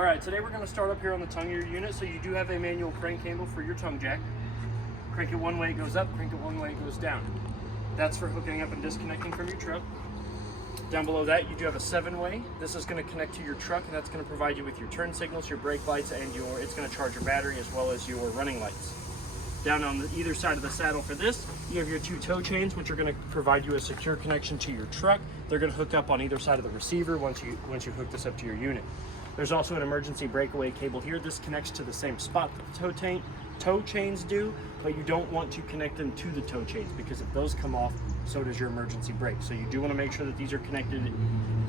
All right, today we're going to start up here on the tongue of your unit. So you do have a manual crank handle for your tongue jack. Crank it one way, it goes up. Crank it one way, it goes down. That's for hooking up and disconnecting from your truck. Down below that, you do have a 7-way. This is going to connect to your truck, and that's going to provide you with your turn signals, your brake lights, and it's going to charge your battery as well as your running lights. Down on either side of the saddle for this, you have your 2 tow chains, which are going to provide you a secure connection to your truck. They're going to hook up on either side of the receiver once you hook this up to your unit. There's also an emergency breakaway cable here. This connects to the same spot that the tow chains do, but you don't want to connect them to the tow chains, because if those come off, so does your emergency brake. So you do want to make sure that these are connected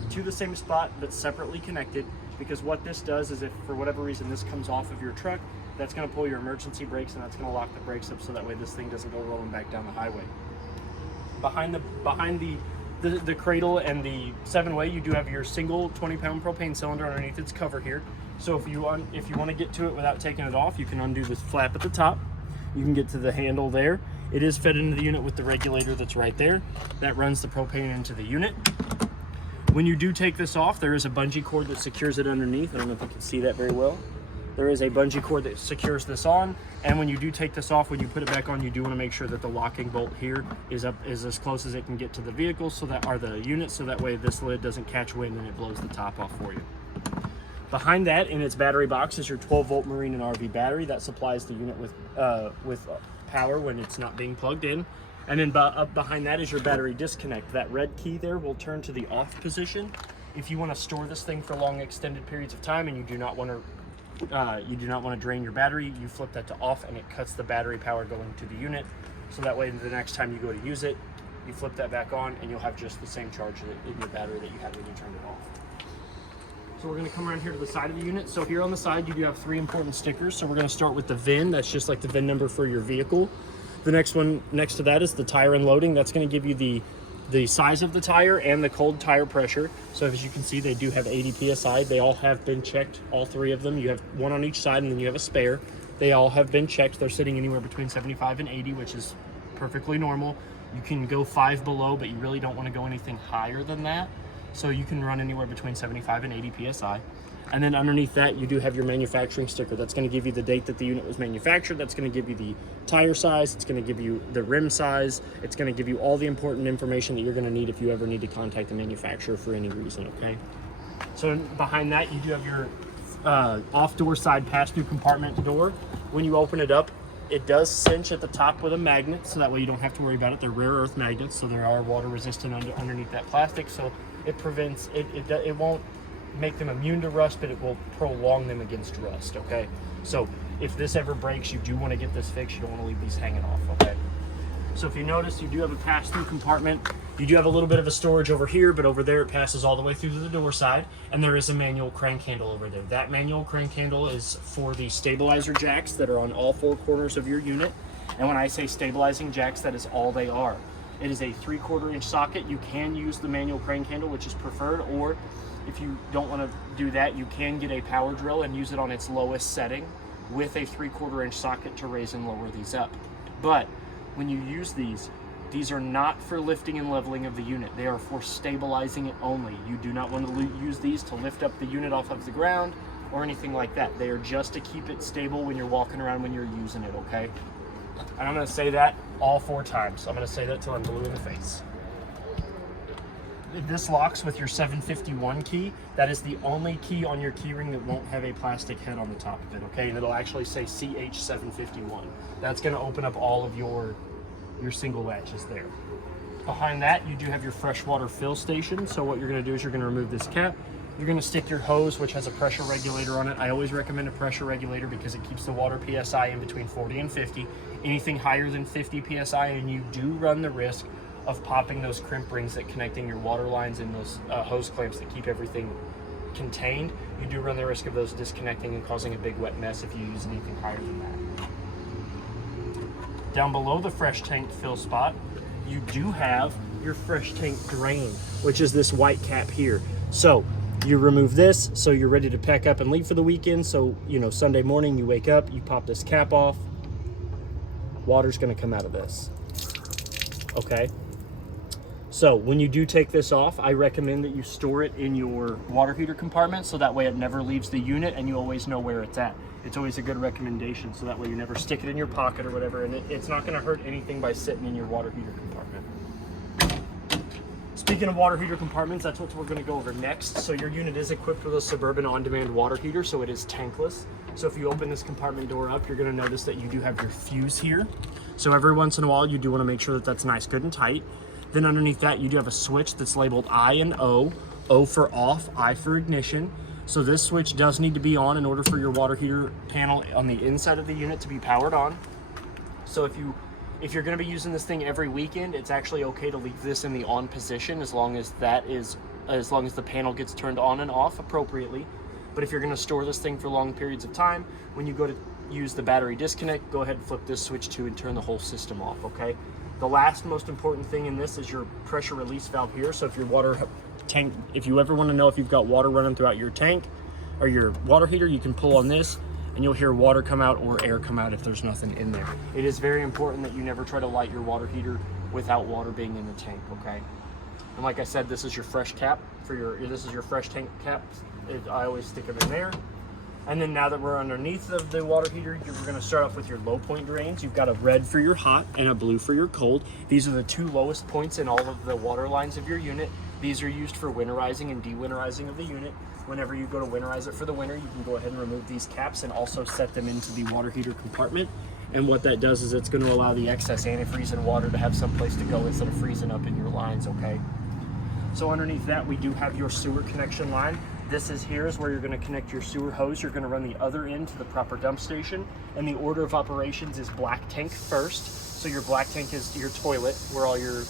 to the same spot but separately connected, because what this does is if for whatever reason this comes off of your truck, that's going to pull your emergency brakes, and that's going to lock the brakes up, so that way this thing doesn't go rolling back down the highway. Behind the cradle and the 7-way, you do have your single 20-pound propane cylinder underneath its cover here. So if you want to get to it without taking it off, you can undo this flap at the top. You can get to the handle there. It is fed into the unit with the regulator that's right there. That runs the propane into the unit. When you do take this off, there is a bungee cord that secures it underneath. I don't know if you can see that very well. There is a bungee cord that secures this on, and when you do take this off, when you put it back on, you do want to make sure that the locking bolt here is as close as it can get to the vehicle, the unit, so that way this lid doesn't catch wind and it blows the top off for you. Behind that, in its battery box, is your 12-volt marine and RV battery that supplies the unit with power when it's not being plugged in. And then up behind that is your battery disconnect. That red key there will turn to the off position. If you want to store this thing for long extended periods of time and you do not want to drain your battery, you flip that to off, and it cuts the battery power going to the unit. So that way the next time you go to use it, you flip that back on and you'll have just the same charge in your battery that you had when you turned it off. So we're going to come around here to the side of the unit. So here on the side, you do have 3 important stickers. So we're going to start with the VIN. That's just like the VIN number for your vehicle. The next one next to that is the tire unloading. That's going to give you the size of the tire and the cold tire pressure. So as you can see, they do have 80 PSI. They all have been checked, all 3 of them. You have one on each side, and then you have a spare. They all have been checked. They're sitting anywhere between 75 and 80, which is perfectly normal. You can go 5 below, but you really don't want to go anything higher than that. So you can run anywhere between 75 and 80 PSI. And then underneath that, you do have your manufacturing sticker. That's going to give you the date that the unit was manufactured. That's going to give you the tire size. It's going to give you the rim size. It's going to give you all the important information that you're going to need if you ever need to contact the manufacturer for any reason, okay? So behind that, you do have your off-door side pass-through compartment door. When you open it up, it does cinch at the top with a magnet, so that way you don't have to worry about it. They're rare earth magnets, so they are water resistant underneath that plastic, so it prevents, it won't make them immune to rust, but it will prolong them against rust, okay? So if this ever breaks, you do want to get this fixed. You don't want to leave these hanging off, okay? So if you notice, you do have a pass-through compartment. You do have a little bit of a storage over here, but over there it passes all the way through to the door side, and there is a manual crank handle over there. That manual crank handle is for the stabilizer jacks that are on all 4 corners of your unit. And when I say stabilizing jacks, that is all they are. It is a 3/4 inch socket. You can use the manual crank handle, which is preferred, or if you don't want to do that, you can get a power drill and use it on its lowest setting with a 3/4 inch socket to raise and lower these up. But when you use these are not for lifting and leveling of the unit. They are for stabilizing it only. You do not want to use these to lift up the unit off of the ground or anything like that. They are just to keep it stable when you're walking around, when you're using it, okay? And I'm going to say that all 4 times. I'm going to say that till I'm blue in the face. This locks with your 751 key. That is the only key on your key ring that won't have a plastic head on the top of it, okay? And it'll actually say CH751. That's going to open up all of your single latches there. Behind that, you do have your freshwater fill station. So what you're going to do is you're going to remove this cap. You're going to stick your hose, which has a pressure regulator on it. I always recommend a pressure regulator because it keeps the water PSI in between 40 and 50. Anything higher than 50 PSI, and you do run the risk of popping those crimp rings that connecting your water lines and those hose clamps that keep everything contained. You do run the risk of those disconnecting and causing a big wet mess if you use anything higher than that. Down below the fresh tank fill spot, you do have your fresh tank drain, which is this white cap here. So you remove this, so you're ready to pack up and leave for the weekend. So, you know, Sunday morning you wake up, you pop this cap off, water's gonna come out of this, okay? So when you do take this off, I recommend that you store it in your water heater compartment so that way it never leaves the unit and you always know where it's at. It's always a good recommendation, so that way you never stick it in your pocket or whatever, and it's not going to hurt anything by sitting in your water heater compartment. Speaking of water heater compartments, that's what we're going to go over next. So your unit is equipped with a Suburban on-demand water heater, so it is tankless. So if you open this compartment door up, you're going to notice that you do have your fuse here. So every once in a while, you do want to make sure that that's nice, good, and tight. Then underneath that, you do have a switch that's labeled I and O. O for off, I for ignition. So this switch does need to be on in order for your water heater panel on the inside of the unit to be powered on. So if you're going to be using this thing every weekend, it's actually okay to leave this in the on position as long as the panel gets turned on and off appropriately. But if you're going to store this thing for long periods of time, when you go to use the battery disconnect, go ahead and flip this switch to and turn the whole system off, okay? The last most important thing in this is your pressure release valve here. So if your water tank, if you ever want to know if you've got water running throughout your tank or your water heater, you can pull on this and you'll hear water come out or air come out if there's nothing in there. It is very important that you never try to light your water heater without water being in the tank, okay? And like I said, this is your fresh cap this is your fresh tank cap. I always stick them in there. And then now that we're underneath of the water heater, we're going to start off with your low point drains. You've got a red for your hot and a blue for your cold. These are the two lowest points in all of the water lines of your unit. These are used for winterizing and de-winterizing of the unit. Whenever you go to winterize it for the winter, you can go ahead and remove these caps and also set them into the water heater compartment. And what that does is it's going to allow the excess antifreeze and water to have some place to go instead of freezing up in your lines, okay? So underneath that, we do have your sewer connection line. This is where you're going to connect your sewer hose. You're going to run the other end to the proper dump station. And the order of operations is black tank first. So your black tank is your toilet where all your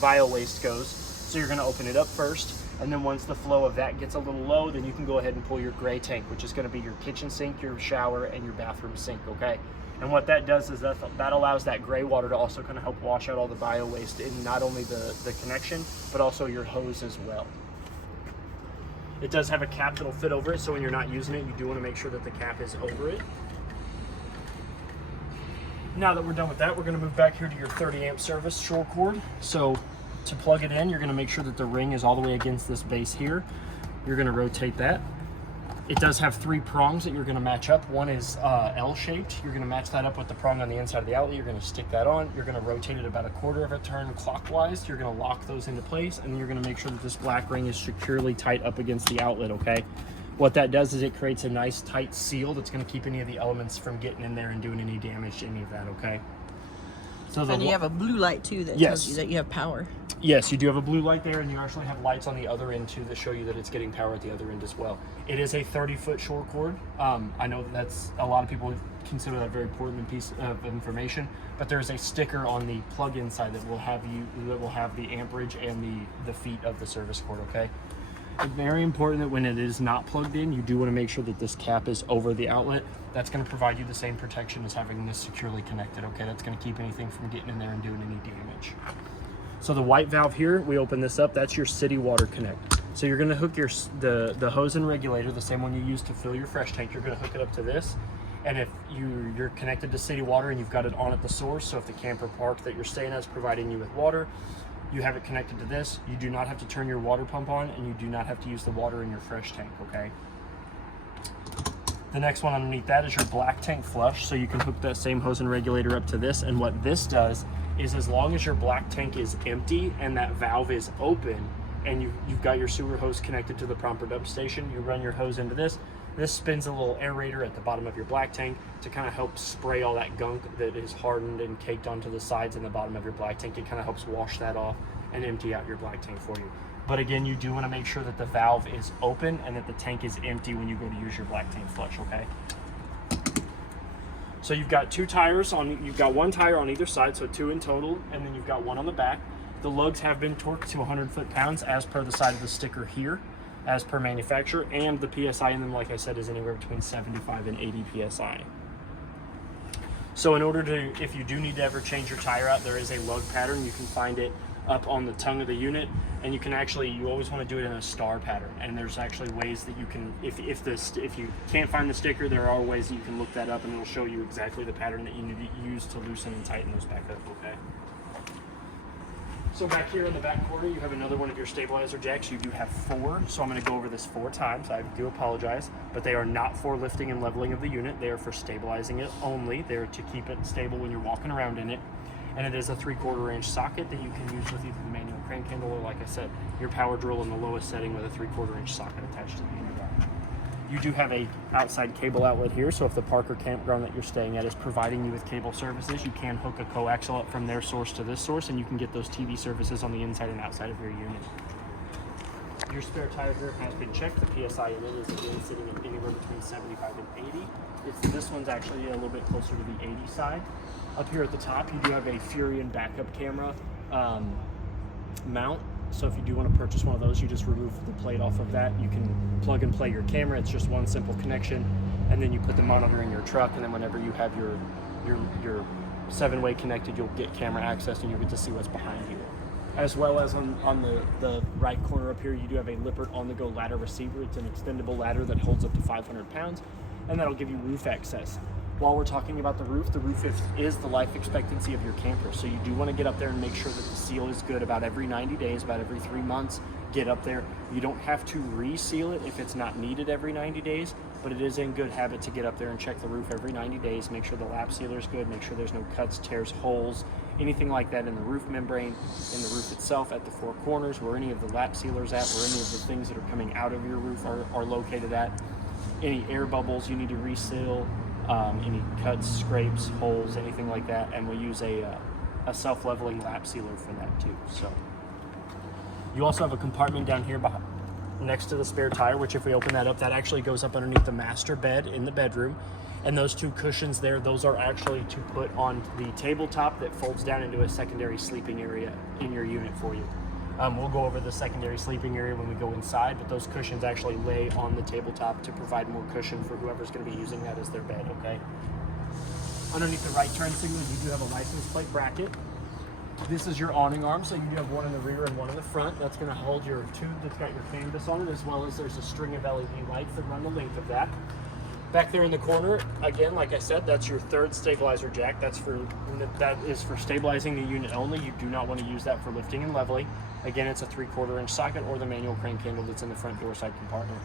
bio waste goes. So you're going to open it up first. And then once the flow of that gets a little low, then you can go ahead and pull your gray tank, which is going to be your kitchen sink, your shower, and your bathroom sink, okay? And what that does is that allows that gray water to also kind of help wash out all the bio waste in not only the connection, but also your hose as well. It does have a cap that'll fit over it, so when you're not using it, you do want to make sure that the cap is over it. Now that we're done with that, we're going to move back here to your 30 amp service shore cord. So to plug it in, you're going to make sure that the ring is all the way against this base here. You're going to rotate that. It does have 3 prongs that you're going to match up. One is L-shaped. You're going to match that up with the prong on the inside of the outlet. You're going to stick that on. You're going to rotate it about 1/4 of a turn clockwise. You're going to lock those into place, and you're going to make sure that this black ring is securely tight up against the outlet, okay? What that does is it creates a nice tight seal that's going to keep any of the elements from getting in there and doing any damage to any of that, okay? So and you have a blue light too that tells you that you have power. Yes, you do have a blue light there, and you actually have lights on the other end too that show you that it's getting power at the other end as well. It is a 30-foot shore cord. I know that's a lot of people consider that a very important piece of information, but there's a sticker on the plug-in side that will have the amperage and the feet of the service cord, okay? It's very important that when it is not plugged in, you do want to make sure that this cap is over the outlet. That's going to provide you the same protection as having this securely connected, okay? That's going to keep anything from getting in there and doing any damage. So the white valve here, we open this up, that's your city water connect. So you're going to hook the hose and regulator, the same one you use to fill your fresh tank, you're going to hook it up to this. And if you're connected to city water and you've got it on at the source, so if the camper park that you're staying at is providing you with water, you have it connected to this, you do not have to turn your water pump on, and you do not have to use the water in your fresh tank, okay? The next one underneath that is your black tank flush, so you can hook that same hose and regulator up to this, and what this does is as long as your black tank is empty and that valve is open, and you've got your sewer hose connected to the proper dump station, you run your hose into this. This spins a little aerator at the bottom of your black tank to kind of help spray all that gunk that is hardened and caked onto the sides and the bottom of your black tank. It kind of helps wash that off and empty out your black tank for you. But again, you do want to make sure that the valve is open and that the tank is empty when you go to use your black tank flush, okay? So you've got you've got 1 tire on either side, so 2 in total, and then you've got 1 on the back. The lugs have been torqued to 100 foot-pounds as per the side of the sticker here, as per manufacturer, and the PSI in them, like I said, is anywhere between 75 and 80 PSI. So in order to, if you do need to ever change your tire out, there is a lug pattern. You can find it up on the tongue of the unit, and you always want to do it in a star pattern. And there's actually ways that you can, if you can't find the sticker, there are ways that you can look that up, and it'll show you exactly the pattern that you need to use to loosen and tighten those back up, okay? So back here in the back corner, you have another one of your stabilizer jacks. You do have 4, so I'm going to go over this 4 times. I do apologize, but they are not for lifting and leveling of the unit. They are for stabilizing it only. They're to keep it stable when you're walking around in it. And it is a 3/4 inch socket that you can use with either the manual crank handle or, like I said, your power drill in the lowest setting with a 3/4 inch socket attached to the unit. You do have a outside cable outlet here, so if the park or campground that you're staying at is providing you with cable services, you can hook a coaxial up from their source to this source, and you can get those TV services on the inside and outside of your unit. Your spare tire here has been checked. The PSI in it is again sitting at anywhere between 75 and 80. This one's actually a little bit closer to the 80 side. Up here at the top, you do have a Furion backup camera mount. So if you do want to purchase one of those, you just remove the plate off of that. You can plug and play your camera. It's just one simple connection, and then you put the monitor in your truck, and then whenever you have your 7-way connected, you'll get camera access and you'll get to see what's behind you. As well as on the right corner up here, you do have a Lippert on-the-go ladder receiver. It's an extendable ladder that holds up to 500 pounds, and that'll give you roof access. While we're talking about the roof is the life expectancy of your camper. So you do want to get up there and make sure that the seal is good about every 90 days, about every 3 months. Get up there. You don't have to reseal it if it's not needed every 90 days, but it is in good habit to get up there and check the roof every 90 days, make sure the lap sealer is good, make sure there's no cuts, tears, holes, anything like that in the roof membrane, in the roof itself, at the 4 corners, where any of the lap sealers at, where any of the things that are coming out of your roof are located at. Any air bubbles you need to reseal. Any cuts, scrapes, holes, anything like that, and we'll use a self-leveling lap sealer for that too. So you also have a compartment down here next to the spare tire, which if we open that up, that actually goes up underneath the master bed in the bedroom. And those 2 cushions there, those are actually to put on the tabletop that folds down into a secondary sleeping area in your unit for you. We'll go over the secondary sleeping area when we go inside, but those cushions actually lay on the tabletop to provide more cushion for whoever's going to be using that as their bed, okay? Underneath the right turn signal, you do have a license plate bracket. This is your awning arm, so you do have one in the rear and one in the front. That's going to hold your tube that's got your canvas on it, as well as there's a string of LED lights that run the length of that. Back there in the corner, again, like I said, that's your 3rd stabilizer jack. That is for stabilizing the unit only. You do not want to use that for lifting and leveling. Again, it's a 3/4 inch socket or the manual crank handle that's in the front door side compartment.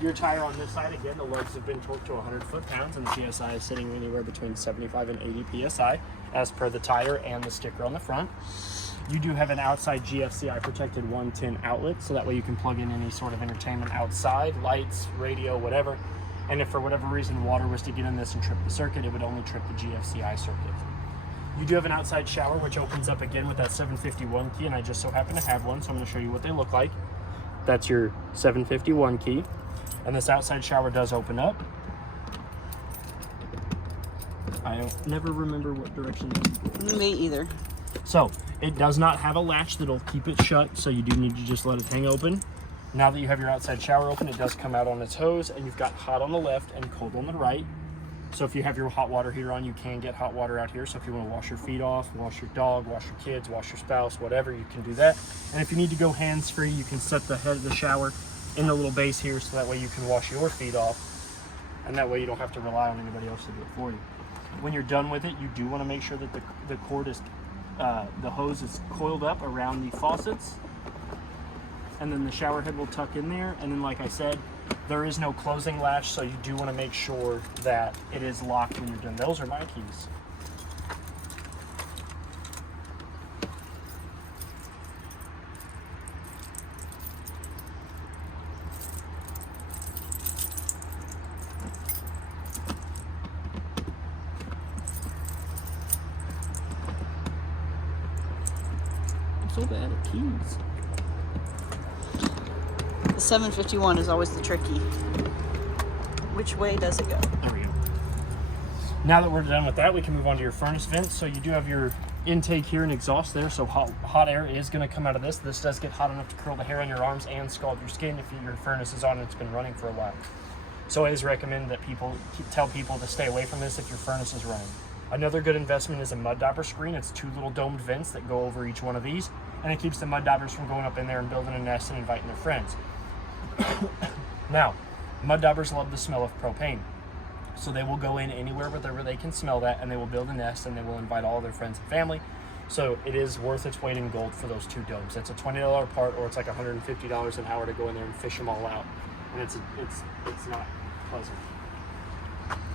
Your tire on this side, again, the lugs have been torqued to 100 foot-pounds, and the PSI is sitting anywhere between 75 and 80 PSI, as per the tire and the sticker on the front. You do have an outside GFCI protected 110 outlet, so that way you can plug in any sort of entertainment outside, lights, radio, whatever. And if for whatever reason water was to get in this and trip the circuit, it would only trip the GFCI circuit. You do have an outside shower, which opens up again with that 751 key, and I just so happen to have one, so I'm going to show you what they look like. That's your 751 key, and this outside shower does open up. I don't never remember what direction. Me either. So it does not have a latch that'll keep it shut, so you do need to just let it hang open. Now that you have your outside shower open, it does come out on its hose, and you've got hot on the left and cold on the right. So if you have your hot water heater on, you can get hot water out here. So if you want to wash your feet off, wash your dog, wash your kids, wash your spouse, whatever, you can do that. And if you need to go hands-free, you can set the head of the shower in the little base here, so that way you can wash your feet off, and that way you don't have to rely on anybody else to do it for you. When you're done with it, you do want to make sure that the cord is, the hose is coiled up around the faucets, and then the shower head will tuck in there. And then, like I said, there is no closing latch, so you do want to make sure that it is locked when you're done. Those are my keys. I'm so bad at keys. The 751 is always the tricky. Which way does it go? There we go. Now that we're done with that, we can move on to your furnace vents. So you do have your intake here and exhaust there, so hot air is going to come out of this. This does get hot enough to curl the hair on your arms and scald your skin if your furnace is on and it's been running for a while. So it is recommended that tell people to stay away from this if your furnace is running. Another good investment is a mud dauber screen. It's 2 little domed vents that go over each one of these, and it keeps the mud daubers from going up in there and building a nest and inviting their friends. Now, mud daubers love the smell of propane, so they will go in anywhere wherever they can smell that, and they will build a nest, and they will invite all of their friends and family. So it is worth its weight in gold for those 2 domes. It's a $20 part, or it's like $150 an hour to go in there and fish them all out. And it's not pleasant.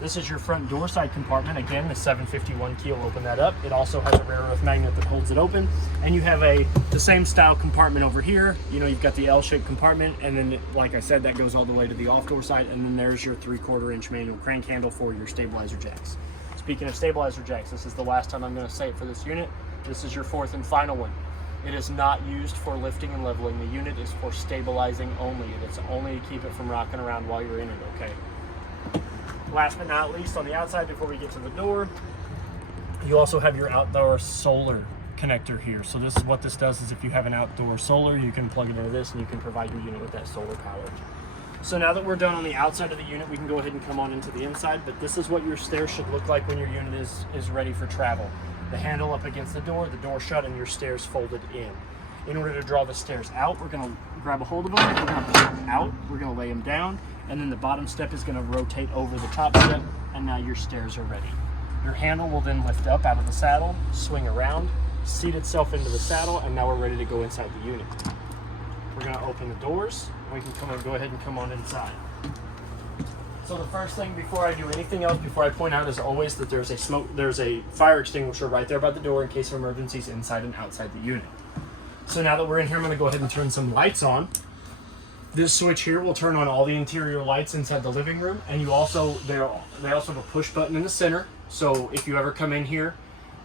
This is your front door side compartment. Again, the 751 key will open that up. It also has a rare earth magnet that holds it open. And you have the same style compartment over here. You know, you've got the L-shaped compartment, and then, like I said, that goes all the way to the off door side. And then there's your 3/4 inch manual crank handle for your stabilizer jacks. Speaking of stabilizer jacks, this is the last time I'm going to say it for this unit. This is your 4th and final one. It is not used for lifting and leveling. The unit is for stabilizing only. It's only to keep it from rocking around while you're in it, okay? Last but not least, on the outside, before we get to the door, you also have your outdoor solar connector here. So this is what this does, is if you have an outdoor solar, you can plug it into this and you can provide your unit with that solar power. So now that we're done on the outside of the unit, we can go ahead and come on into the inside, but this is what your stairs should look like when your unit is ready for travel. The handle up against the door shut, and your stairs folded in. In order to draw the stairs out, we're gonna grab a hold of them, we're gonna push them out, we're gonna lay them down, and then the bottom step is gonna rotate over the top step, and now your stairs are ready. Your handle will then lift up out of the saddle, swing around, seat itself into the saddle, and now we're ready to go inside the unit. We're gonna open the doors, and we can go ahead and come on inside. So the first thing before I do anything else, before I point out, is always that there's a fire extinguisher right there by the door in case of emergencies inside and outside the unit. So now that we're in here, I'm gonna go ahead and turn some lights on. This switch here will turn on all the interior lights inside the living room, and they also have a push button in the center. So if you ever come in here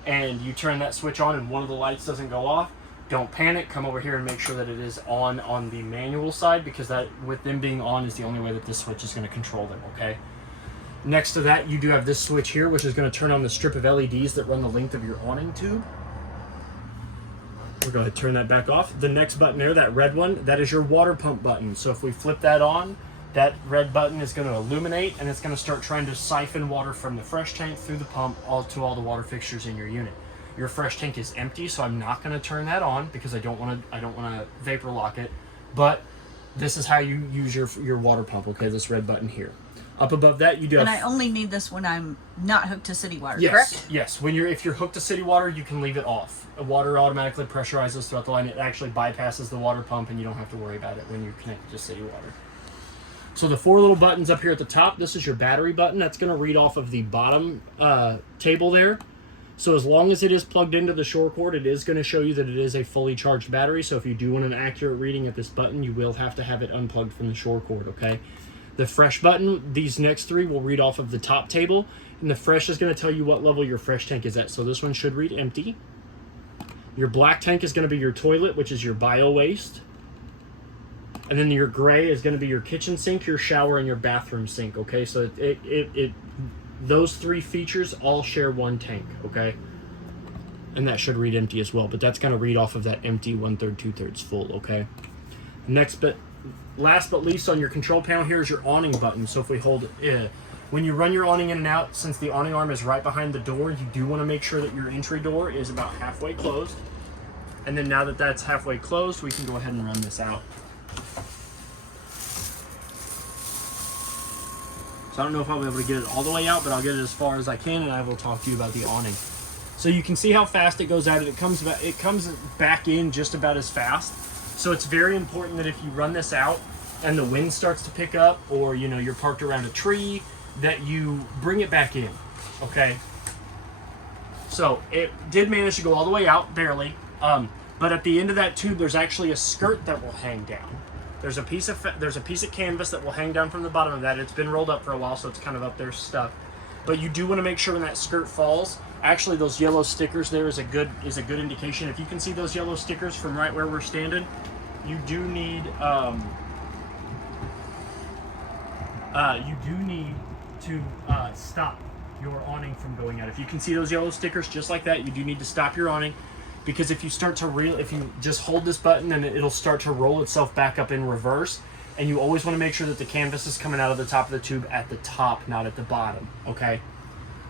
and you turn that switch on and one of the lights doesn't go off, don't panic. Come over here and make sure that it is on the manual side, because that, with them being on, is the only way that this switch is going to control them, okay? Next to that, you do have this switch here, which is going to turn on the strip of LEDs that run the length of your awning tube. We'll go ahead and turn that back off. The next button there, that red one, that is your water pump button. So if we flip that on, that red button is going to illuminate, and it's going to start trying to siphon water from the fresh tank through the pump to all the water fixtures in your unit. Your fresh tank is empty, so I'm not going to turn that on because I don't want to vapor lock it. But this is how you use your water pump, okay? This red button here. Up above that, you do have... And I only need this when I'm not hooked to city water, yes, correct? Yes. If you're hooked to city water, you can leave it off. Water automatically pressurizes throughout the line. It actually bypasses the water pump, and you don't have to worry about it when you're connected to city water. So the 4 little buttons up here at the top, this is your battery button. That's going to read off of the bottom table there. So as long as it is plugged into the shore cord, it is going to show you that it is a fully charged battery. So if you do want an accurate reading at this button, you will have to have it unplugged from the shore cord, okay? The fresh button, these next 3 will read off of the top table, and the fresh is going to tell you what level your fresh tank is at. So this one should read empty. Your black tank is going to be your toilet, which is your bio waste. And then your gray is going to be your kitchen sink, your shower, and your bathroom sink, okay? So those 3 features all share one tank, okay? And that should read empty as well, but that's going to read off of that empty 1/3, 2/3 full, okay? Last but least, on your control panel here is your awning button. So if we hold it, when you run your awning in and out, since the awning arm is right behind the door, you do want to make sure that your entry door is about halfway closed. And then now that that's halfway closed, we can go ahead and run this out. So I don't know if I'll be able to get it all the way out, but I'll get it as far as I can, and I will talk to you about the awning. So you can see how fast it goes out, and it comes back in just about as fast. So it's very important that if you run this out and the wind starts to pick up, or you're parked around a tree, that you bring it back in, okay? So it did manage to go all the way out, barely. But at the end of that tube, there's actually a skirt that will hang down. There's a piece of canvas that will hang down from the bottom of that. It's been rolled up for a while, so it's kind of up there stuck. But you do want to make sure when that skirt falls, actually those yellow stickers there is a good indication. If you can see those yellow stickers from right where we're standing, you do need to stop your awning from going out. If you can see those yellow stickers just like that, you do need to stop your awning, because if you just hold this button, then it'll start to roll itself back up in reverse. And you always want to make sure that the canvas is coming out of the top of the tube at the top, not at the bottom, okay?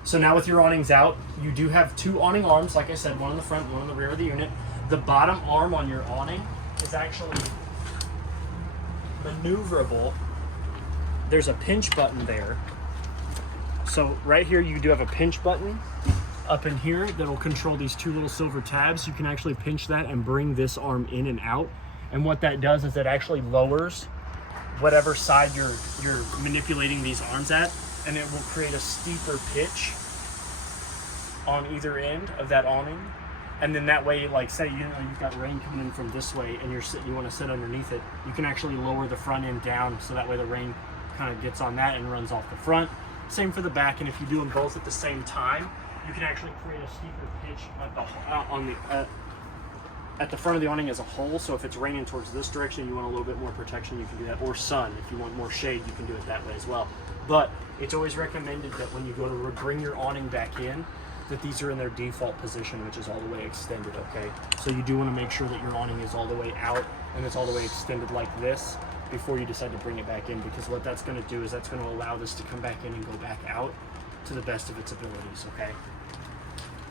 So now with your awnings out, you do have 2 awning arms, like I said, one in the front, one in the rear of the unit. The bottom arm on your awning is actually maneuverable. There's a pinch button there. So right here you do have a pinch button. up in here that'll control these two little silver tabs. You can actually pinch that and bring this arm in and out. And what that does is it actually lowers whatever side you're manipulating these arms at, and it will create a steeper pitch on either end of that awning. And then that way, like say you've got rain coming in from this way and you want to sit underneath it, you can actually lower the front end down so that way the rain kind of gets on that and runs off the front. Same for the back, and if you do them both at the same time, you can actually create a steeper pitch at the front of the awning as a whole. So if it's raining towards this direction, you want a little bit more protection, you can do that. Or sun, if you want more shade, you can do it that way as well. But it's always recommended that when you go to bring your awning back in, that these are in their default position, which is all the way extended, okay? So you do want to make sure that your awning is all the way out and it's all the way extended like this before you decide to bring it back in, because what that's going to do is that's going to allow this to come back in and go back out to the best of its abilities, okay?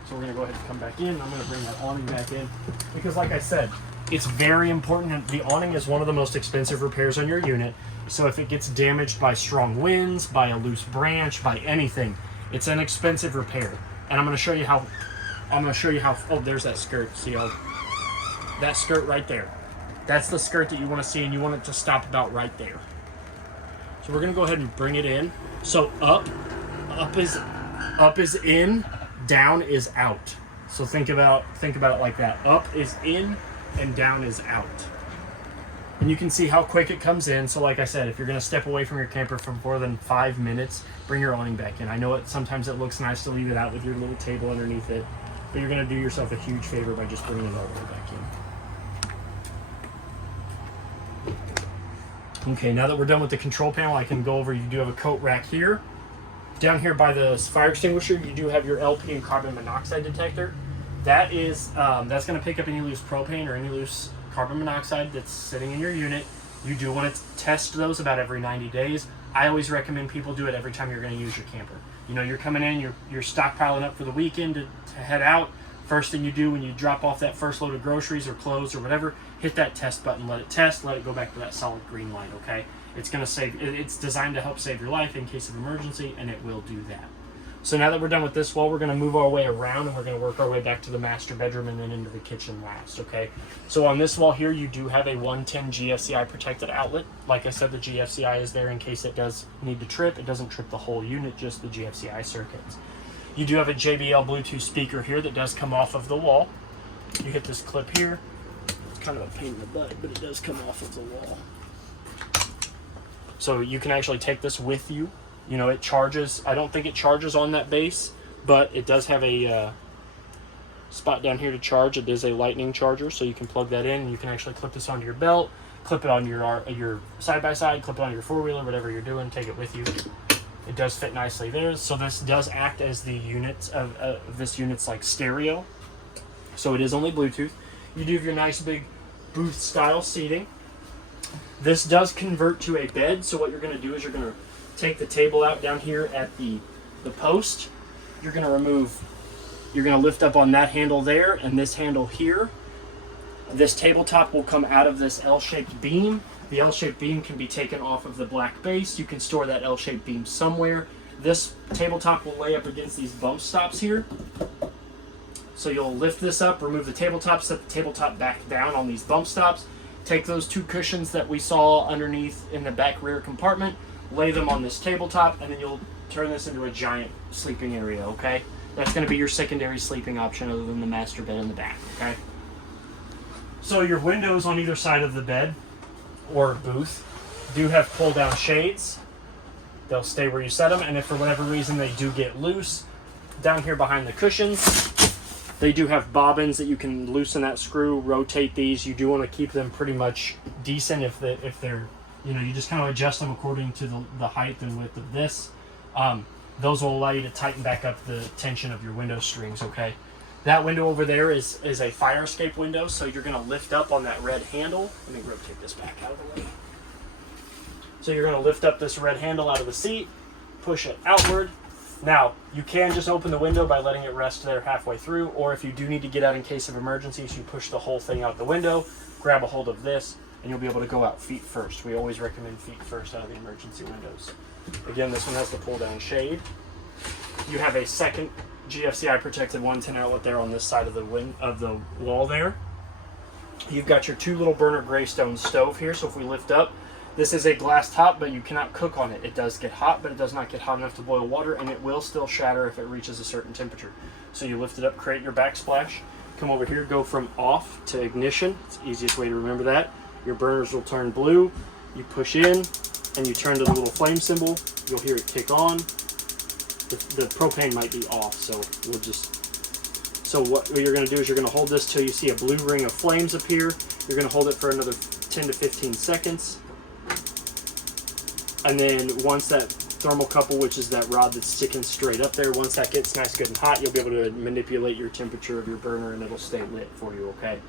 So we're going to go ahead and come back in. I'm going to bring that awning back in because, like I said, it's very important. The awning is one of the most expensive repairs on your unit. So if it gets damaged by strong winds, by a loose branch, by anything, it's an expensive repair. And I'm going to show you how. Oh, there's that skirt. See that skirt right there? That's the skirt that you want to see, and you want it to stop about right there. So we're going to go ahead and bring it in. So up is in. Down is out. So think about it like that. Up is in and down is out. And you can see how quick it comes in. So like I said, if you're going to step away from your camper for more than 5 minutes, bring your awning back in. I know sometimes it looks nice to leave it out with your little table underneath it, but you're going to do yourself a huge favor by just bringing it all the way back in. Okay, now that we're done with the control panel, I can go over. You do have a coat rack here. Down here by the fire extinguisher, you do have your LP and carbon monoxide detector. That is, that's going to pick up any loose propane or any loose carbon monoxide that's sitting in your unit. You do want to test those about every 90 days. I always recommend people do it every time you're going to use your camper. You know, you're coming in, you're stockpiling up for the weekend to head out. First thing you do when you drop off that first load of groceries or clothes or whatever, hit that test button, let it test, let it go back to that solid green light, okay? It's going to save, it's designed to help save your life in case of emergency, and it will do that. So now that we're done with this wall, we're going to move our way around and we're going to work our way back to the master bedroom and then into the kitchen last, okay? So on this wall here, you do have a 110 GFCI protected outlet. Like I said, the GFCI is there in case it does need to trip. It doesn't trip the whole unit, just the GFCI circuits. You do have a JBL Bluetooth speaker here that does come off of the wall. You hit this clip here. It's kind of a pain in the butt, but it does come off of the wall. So you can actually take this with you. You know, it charges. I don't think it charges on that base, but it does have a spot down here to charge. It is a lightning charger, so you can plug that in and you can actually clip this onto your belt, clip it on your side-by-side, clip it on your four-wheeler, whatever you're doing, take it with you. It does fit nicely there. So this does act as the unit of this unit's like stereo. So it is only Bluetooth. You do have your nice big booth style seating. This does convert to a bed. So what you're going to do is you're going to take the table out down here at the post. You're going to lift up on that handle there and this handle here. This tabletop will come out of this L-shaped beam. The L-shaped beam can be taken off of the black base. You can store that L-shaped beam somewhere. This tabletop will lay up against these bump stops here. So you'll lift this up, remove the tabletop, set the tabletop back down on these bump stops. Take those two cushions that we saw underneath in the back rear compartment, lay them on this tabletop, and then you'll turn this into a giant sleeping area, okay? That's going to be your secondary sleeping option other than the master bed in the back, okay? So your windows on either side of the bed or booth do have pull-down shades. They'll stay where you set them, and if for whatever reason they do get loose, down here behind the cushions, they do have bobbins that you can loosen that screw, rotate these. You do want to keep them pretty much decent if they're, you know, you just kind of adjust them according to the height and width of this. Those will allow you to tighten back up the tension of your window strings, okay? That window over there is a fire escape window, so you're going to lift up on that red handle. Let me rotate this back out of the way. So you're going to lift up this red handle out of the seat, push it outward. Now, you can just open the window by letting it rest there halfway through, or if you do need to get out in case of emergencies, you push the whole thing out the window, grab a hold of this, and you'll be able to go out feet first. We always recommend feet first out of the emergency windows. Again, this one has the pull-down shade. You have a second GFCI protected 110 outlet there on this side of the wall there. You've got your 2 little burner Greystone stove here. So if we lift up, this is a glass top, but you cannot cook on it. It does get hot, but it does not get hot enough to boil water, and it will still shatter if it reaches a certain temperature. So you lift it up, create your backsplash, come over here, go from off to ignition. It's the easiest way to remember that. Your burners will turn blue. You push in, and you turn to the little flame symbol. You'll hear it kick on. The propane might be off, so we'll just... So what you're going to do is you're going to hold this till you see a blue ring of flames appear. You're going to hold it for another 10 to 15 seconds. And then once that thermocouple, which is that rod that's sticking straight up there, once that gets nice, good, and hot, you'll be able to manipulate your temperature of your burner, and it'll stay lit for you, okay?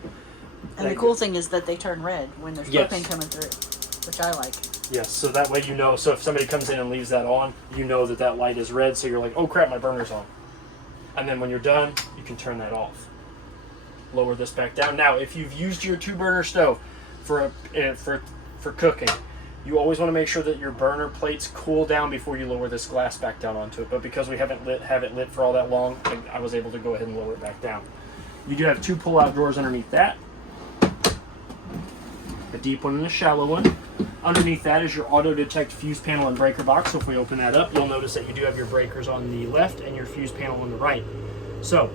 And the cool thing is that they turn red when there's propane coming through, which I like. Yes, so that way you know. So if somebody comes in and leaves that on, you know that that light is red, so you're like, oh crap, my burner's on. And then when you're done, you can turn that off. Lower this back down. Now, if you've used your 2-burner stove for cooking, you always want to make sure that your burner plates cool down before you lower this glass back down onto it. But because we haven't have it lit for all that long, I was able to go ahead and lower it back down. You do have 2 pull-out drawers underneath that. A deep one and a shallow one. Underneath that is your auto detect fuse panel and breaker box. So if we open that up, you'll notice that you do have your breakers on the left and your fuse panel on the right. So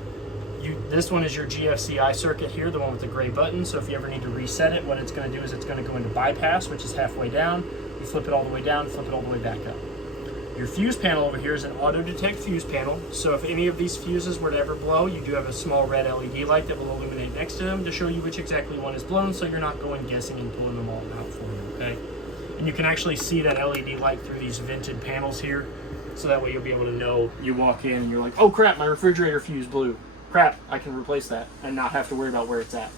this one is your GFCI circuit here, the one with the gray button. So if you ever need to reset it, what it's going to do is it's going to go into bypass, which is halfway down. You flip it all the way down, flip it all the way back up. Your fuse panel over here is an auto detect fuse panel. So if any of these fuses were to ever blow, you do have a small red LED light that will illuminate next to them to show you which exactly one is blown, so you're not going guessing and pulling them all out for you, okay? And you can actually see that LED light through these vented panels here, so that way you'll be able to know. You walk in and you're like, oh crap, my refrigerator fuse blew. Crap, I can replace that and not have to worry about where it's at.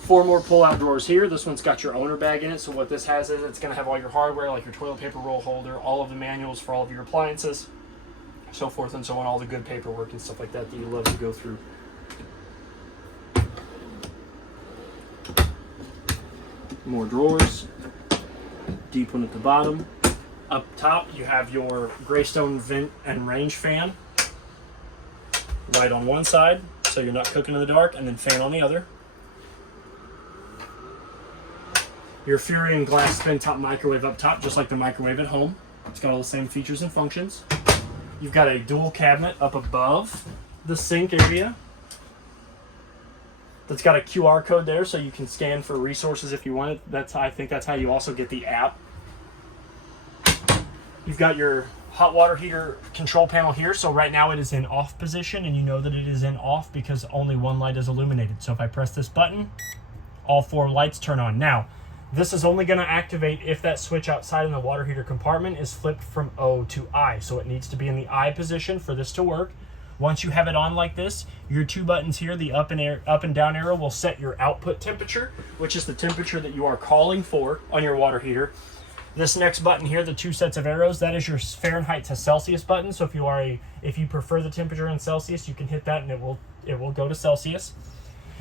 4 more pull-out drawers here. This one's got your owner bag in it, so what this has is it's going to have all your hardware, like your toilet paper roll holder, all of the manuals for all of your appliances, so forth and so on, all the good paperwork and stuff like that that you love to go through. More drawers. Deep one at the bottom. Up top, you have your Greystone vent and range fan. Light on one side, so you're not cooking in the dark, and then fan on the other. Your Furion glass spin top microwave up top, just like the microwave at home. It's got all the same features and functions. You've got a dual cabinet up above the sink area that's got a QR code there, so you can scan for resources if you want it. I think that's how you also get the app. You've got your hot water heater control panel here. So right now it is in off position, and you know that it is in off because only one light is illuminated. So if I press this button, all 4 lights turn on. Now, this is only going to activate if that switch outside in the water heater compartment is flipped from O to I. So it needs to be in the I position for this to work. Once you have it on like this, your 2 buttons here, the up and down arrow, will set your output temperature, which is the temperature that you are calling for on your water heater. This next button here, the 2 sets of arrows, that is your Fahrenheit to Celsius button. So if you prefer the temperature in Celsius, you can hit that and it will go to Celsius.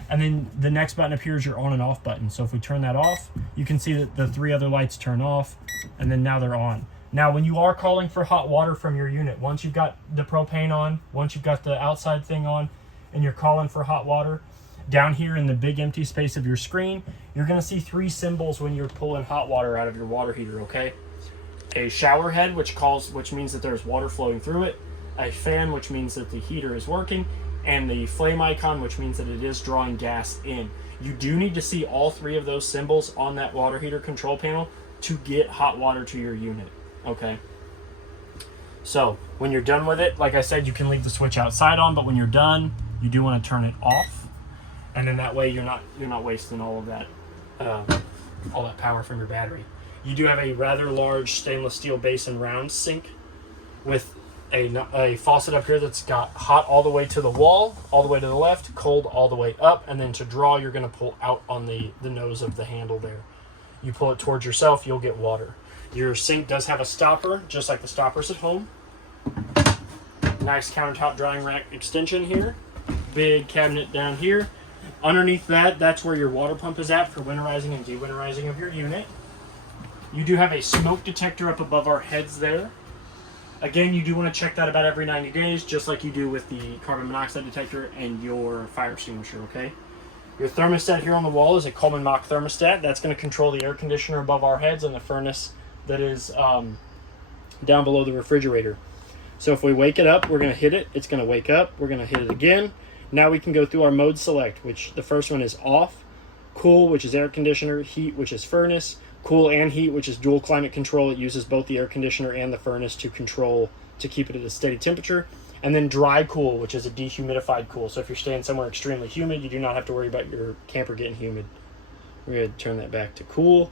And then the next button up here is your on and off button. So if we turn that off, you can see that the 3 other lights turn off, and then now they're on. Now, when you are calling for hot water from your unit, once you've got the propane on, once you've got the outside thing on, and you're calling for hot water, down here in the big empty space of your screen, you're going to see 3 symbols when you're pulling hot water out of your water heater, okay? A shower head, which means that there's water flowing through it, a fan, which means that the heater is working, and the flame icon, which means that it is drawing gas in. You do need to see all 3 of those symbols on that water heater control panel to get hot water to your unit, okay? So when you're done with it, like I said, you can leave the switch outside on, but when you're done, you do want to turn it off, and then that way you're not wasting all of that power from your battery. You do have a rather large stainless steel basin round sink with a faucet up here that's got hot all the way to the wall, all the way to the left, cold all the way up, and then to draw, you're going to pull out on the nose of the handle there. You pull it towards yourself, you'll get water. Your sink does have a stopper, just like the stoppers at home. Nice countertop drying rack extension here. Big cabinet down here. Underneath that, that's where your water pump is at for winterizing and dewinterizing of your unit. You do have a smoke detector up above our heads there. Again, you do want to check that about every 90 days, just like you do with the carbon monoxide detector and your fire extinguisher, okay? Your thermostat here on the wall is a Coleman Mach thermostat. That's going to control the air conditioner above our heads and the furnace that is down below the refrigerator. So if we wake it up, we're going to hit it. It's going to wake up. We're going to hit it again. Now we can go through our mode select, which the first one is off, cool, which is air conditioner, heat, which is furnace, cool and heat, which is dual climate control. It uses both the air conditioner and the furnace to keep it at a steady temperature. And then dry cool, which is a dehumidified cool. So if you're staying somewhere extremely humid, you do not have to worry about your camper getting humid. We're going to turn that back to cool.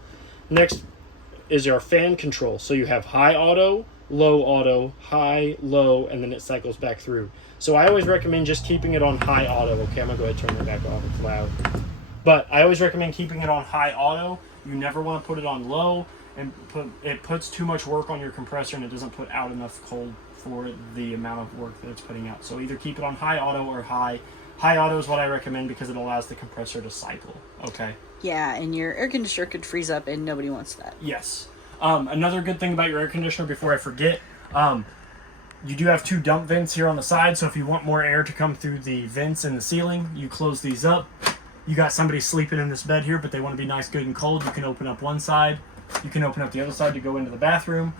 Next is our fan control. So you have high auto, high, low, and then it cycles back through. So I always recommend just keeping it on high auto. Okay, I'm going to go ahead and turn that back off. It's loud. But I always recommend keeping it on high auto. You never want to put it on low, and it puts too much work on your compressor and it doesn't put out enough cold for the amount of work that it's putting out. So either keep it on high auto or high. High auto is what I recommend because it allows the compressor to cycle. Okay. Yeah, and your air conditioner could freeze up and nobody wants that. Yes. Another good thing about your air conditioner, before I forget, you do have 2 dump vents here on the side. So if you want more air to come through the vents in the ceiling, you close these up. You got somebody sleeping in this bed here, but they want to be nice, good, and cold. You can open up one side. You can open up the other side to go into the bathroom.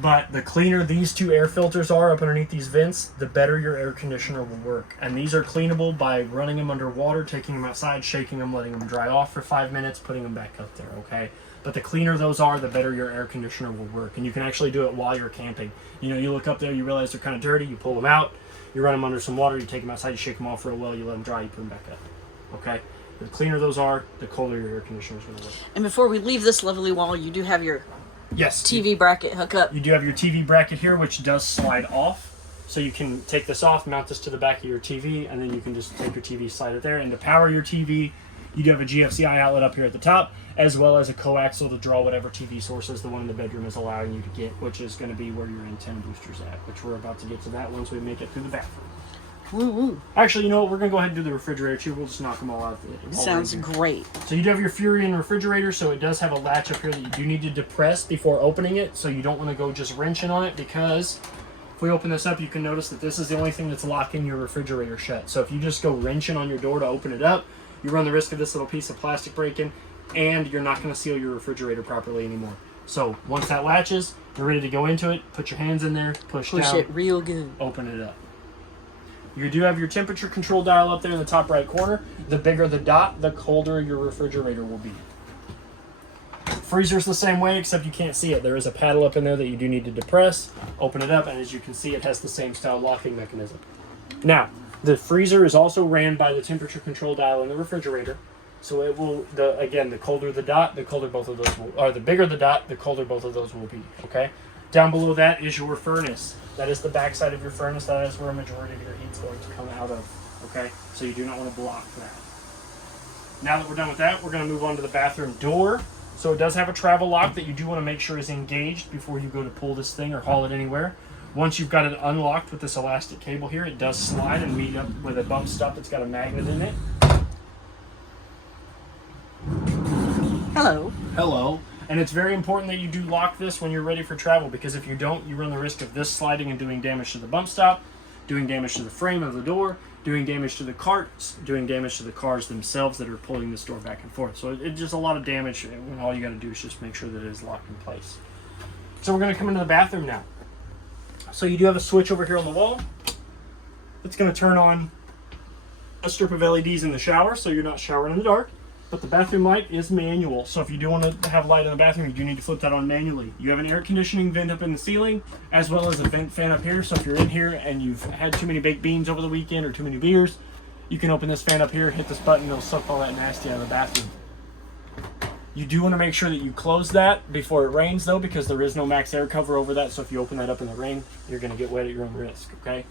But the cleaner these 2 air filters are up underneath these vents, the better your air conditioner will work. And these are cleanable by running them under water, taking them outside, shaking them, letting them dry off for 5 minutes, putting them back up there, okay? But the cleaner those are, the better your air conditioner will work. And you can actually do it while you're camping. You know, you look up there, you realize they're kind of dirty, you pull them out, you run them under some water, you take them outside, you shake them off for a while, you let them dry, you put them back up, okay? The cleaner those are, the colder your air conditioner is going to work. And before we leave this lovely wall, you do have your TV bracket hookup. You do have your TV bracket here, which does slide off. So you can take this off, mount this to the back of your TV, and then you can just take your TV, slide it there. And to power your TV, you do have a GFCI outlet up here at the top, as well as a coaxial to draw whatever TV sources the one in the bedroom is allowing you to get, which is going to be where your antenna booster's at, which we're about to get to that once we make it through the bathroom. Woo-woo. Actually, you know what? We're going to go ahead and do the refrigerator too. We'll just knock them all out. Sounds great. So you do have your Furion refrigerator, so it does have a latch up here that you do need to depress before opening it. So you don't want to go just wrenching on it, because if we open this up, you can notice that this is the only thing that's locking your refrigerator shut. So if you just go wrenching on your door to open it up, you run the risk of this little piece of plastic breaking, and you're not going to seal your refrigerator properly anymore. So once that latches, you're ready to go into it. Put your hands in there, push down, it real good. Open it up. You do have your temperature control dial up there in the top right corner. The bigger the dot, the colder your refrigerator will be. Freezer's the same way, except you can't see it. There is a paddle up in there that you do need to depress. Open it up, and as you can see, it has the same style locking mechanism. Now, the freezer is also ran by the temperature control dial in the refrigerator. So it will, again, the colder the dot, the colder both of those will, or the bigger the dot, the colder both of those will be, okay? Down below that is your furnace. That is the back side of your furnace. That is where a majority of your heat's going to come out of, okay? So you do not want to block that. Now that we're done with that, we're going to move on to the bathroom door. So it does have a travel lock that you do want to make sure is engaged before you go to pull this thing or haul it anywhere. Once you've got it unlocked with this elastic cable here, it does slide and meet up with a bump stop that's got a magnet in it. Hello. Hello. And it's very important that you do lock this when you're ready for travel, because if you don't, you run the risk of this sliding and doing damage to the bump stop, doing damage to the frame of the door, doing damage to the carts, doing damage to the cars themselves that are pulling this door back and forth. So it's just a lot of damage, and all you got to do is just make sure that it is locked in place. So we're going to come into the bathroom now. So you do have a switch over here on the wall. It's going to turn on a strip of LEDs in the shower, so you're not showering in the dark. But the bathroom light is manual, so if you do want to have light in the bathroom, you do need to flip that on manually. You have an air conditioning vent up in the ceiling, as well as a vent fan up here. So if you're in here and you've had too many baked beans over the weekend or too many beers, you can open this fan up here, hit this button, it'll suck all that nasty out of the bathroom. You do want to make sure that you close that before it rains, though, because there is no max air cover over that. So if you open that up in the rain, you're going to get wet at your own risk, okay?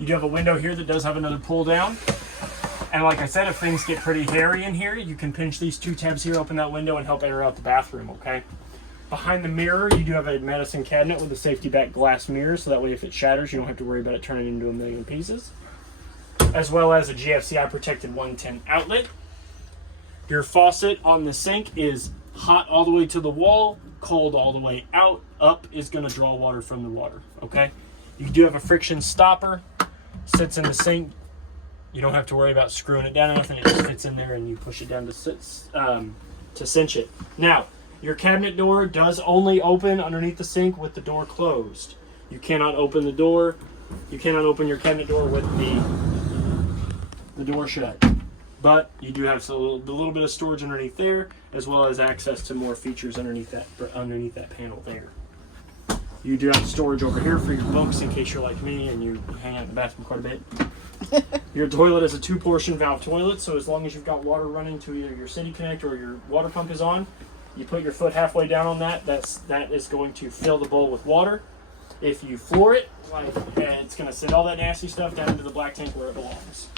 You do have a window here that does have another pull down. And like I said, if things get pretty hairy in here, you can pinch these 2 tabs here, open that window, and help air out the bathroom, okay? Behind the mirror, you do have a medicine cabinet with a safety back glass mirror, so that way if it shatters, you don't have to worry about it turning into a million pieces. As well as a GFCI protected 110 outlet. Your faucet on the sink is Hot all the way to the wall, cold all the way out. Up is going to draw water from the water, okay? You do have a friction stopper, sits in the sink. You don't have to worry about screwing it down or nothing. It just fits in there and you push it down to cinch it. Now, your cabinet door does only open underneath the sink with the door closed. You cannot open the door. You cannot open your cabinet door with the door shut. But you do have a little bit of storage underneath there, as well as access to more features underneath that panel there. You do have storage over here for your books in case you're like me and you hang out in the bathroom quite a bit. Your toilet is a 2-portion valve toilet, so as long as you've got water running to either your City Connect or your water pump is on, you put your foot halfway down on that. That is going to fill the bowl with water. If you floor it, it's going to send all that nasty stuff down into the black tank where it belongs.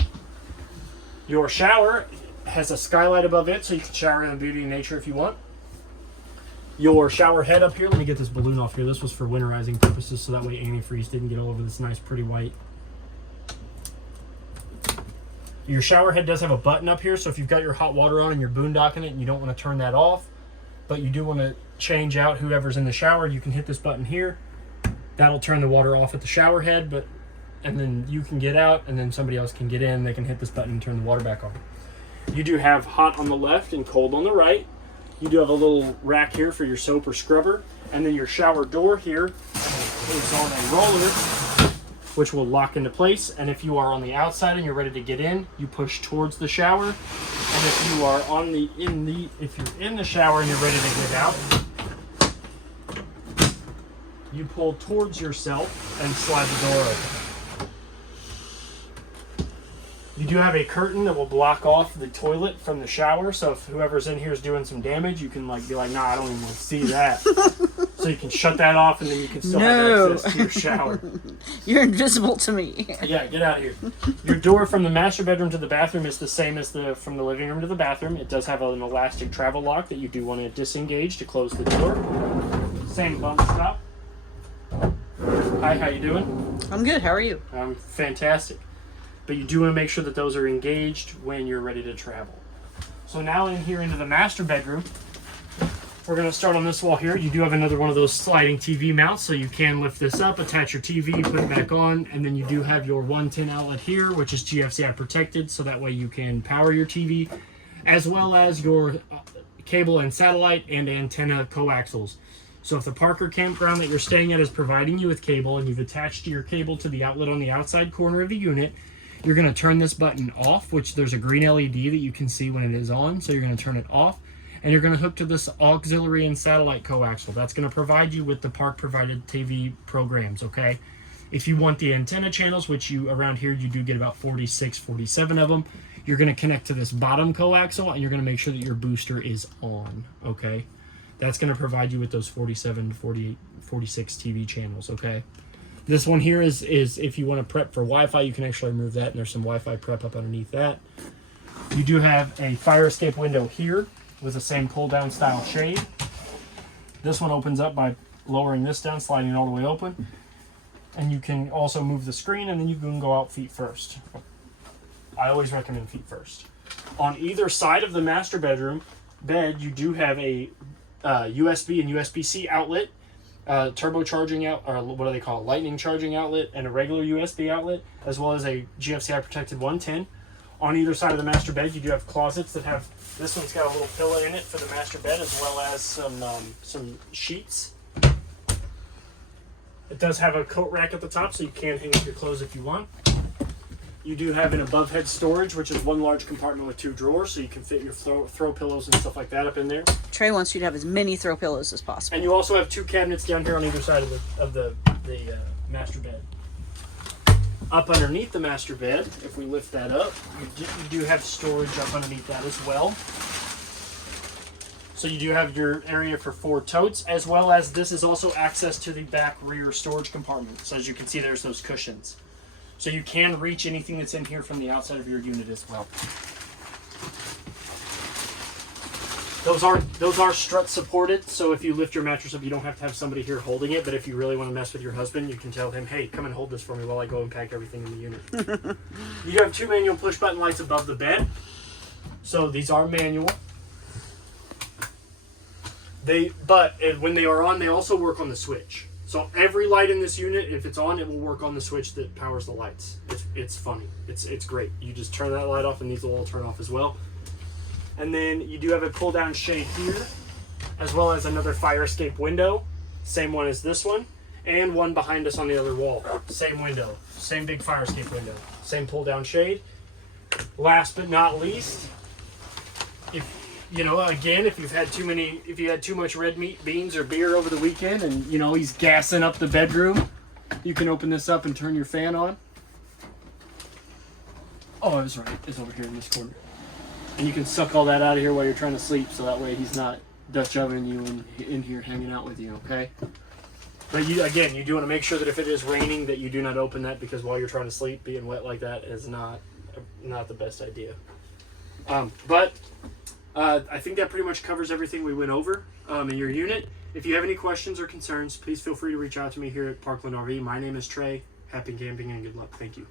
Your shower has a skylight above it, so you can shower in the beauty of nature if you want. Your shower head up here, let me get this balloon off here. This was for winterizing purposes, so that way antifreeze didn't get all over this nice pretty white. Your shower head does have a button up here, so if you've got your hot water on and you're boondocking it and you don't want to turn that off, but you do want to change out whoever's in the shower, you can hit this button here. That'll turn the water off at the shower head, and then you can get out, and then somebody else can get in. They can hit this button and turn the water back on. You do have hot on the left and cold on the right. You do have a little rack here for your soap or scrubber, and then your shower door here is on a roller, which will lock into place. And if you are on the outside and you're ready to get in, you push towards the shower. And if you are if you're in the shower and you're ready to get out, you pull towards yourself and slide the door open. You do have a curtain that will block off the toilet from the shower, so if whoever's in here is doing some damage, you can be like, nah, I don't even want to see that. So you can shut that off, and then you can still have access to your shower. You're invisible to me. Yeah, get out of here. Your door from the master bedroom to the bathroom is the same as from the living room to the bathroom. It does have an elastic travel lock that you do want to disengage to close the door. Same bump stop. Hi, how you doing? I'm good. How are you? I'm fantastic. But you do want to make sure that those are engaged when you're ready to travel. So now in here into the master bedroom, we're going to start on this wall here. You do have another one of those sliding TV mounts, so you can lift this up, attach your TV, put it back on, and then you do have your 110 outlet here, which is GFCI protected, so that way you can power your TV, as well as your cable and satellite and antenna coaxials. So if the Parker campground that you're staying at is providing you with cable and you've attached your cable to the outlet on the outside corner of the unit, you're going to turn this button off, which there's a green LED that you can see when it is on. So you're going to turn it off, and you're going to hook to this auxiliary and satellite coaxial. That's going to provide you with the park provided TV programs, okay? If you want the antenna channels, which around here you do get about 46, 47 of them, you're going to connect to this bottom coaxial, and you're going to make sure that your booster is on, okay? That's going to provide you with those 47, 48, 46 TV channels, okay? This one here is if you want to prep for Wi-Fi, you can actually remove that, and there's some Wi-Fi prep up underneath that. You do have a fire escape window here with the same pull-down style shade. This one opens up by lowering this down, sliding it all the way open. And you can also move the screen, and then you can go out feet first. I always recommend feet first. On either side of the master bedroom bed, you do have a USB and USB-C outlet, turbocharging out, or what do they call it, lightning charging outlet, and a regular USB outlet, as well as a GFCI protected 110. On either side of the master bed, you do have closets that have, this one's got a little pillow in it for the master bed, as well as some sheets. It does have a coat rack at the top, so you can hang up your clothes if you want. You do have an above head storage, which is one large compartment with 2 drawers, so you can fit your throw pillows and stuff like that up in there. Trey wants you to have as many throw pillows as possible. And you also have 2 cabinets down here on either side of the master bed. Up underneath the master bed, if we lift that up, you do have storage up underneath that as well. So you do have your area for 4 totes, as well as this is also access to the back rear storage compartment. So as you can see, there's those cushions. So you can reach anything that's in here from the outside of your unit as well. Those are strut supported, so if you lift your mattress up, you don't have to have somebody here holding it. But if you really want to mess with your husband, you can tell him, hey, come and hold this for me while I go and pack everything in the unit. You have 2 manual push button lights above the bed. So these are manual. When they are on, they also work on the switch. So every light in this unit, if it's on, it will work on the switch that powers the lights. It's funny. It's great. You just turn that light off and these will all turn off as well. And then you do have a pull down shade here, as well as another fire escape window. Same one as this one. And one behind us on the other wall. Same window. Same big fire escape window. Same pull down shade. Last but not least, if you had too much red meat, beans, or beer over the weekend and, he's gassing up the bedroom, you can open this up and turn your fan on. Oh, I was right. It's over here in this corner. And you can suck all that out of here while you're trying to sleep, so that way he's not Dutch ovening you in here hanging out with you, okay? But you do want to make sure that if it is raining that you do not open that, because while you're trying to sleep, being wet like that is not the best idea. I think that pretty much covers everything we went over in your unit. If you have any questions or concerns, please feel free to reach out to me here at Parkland RV. My name is Trey. Happy camping and good luck. Thank you.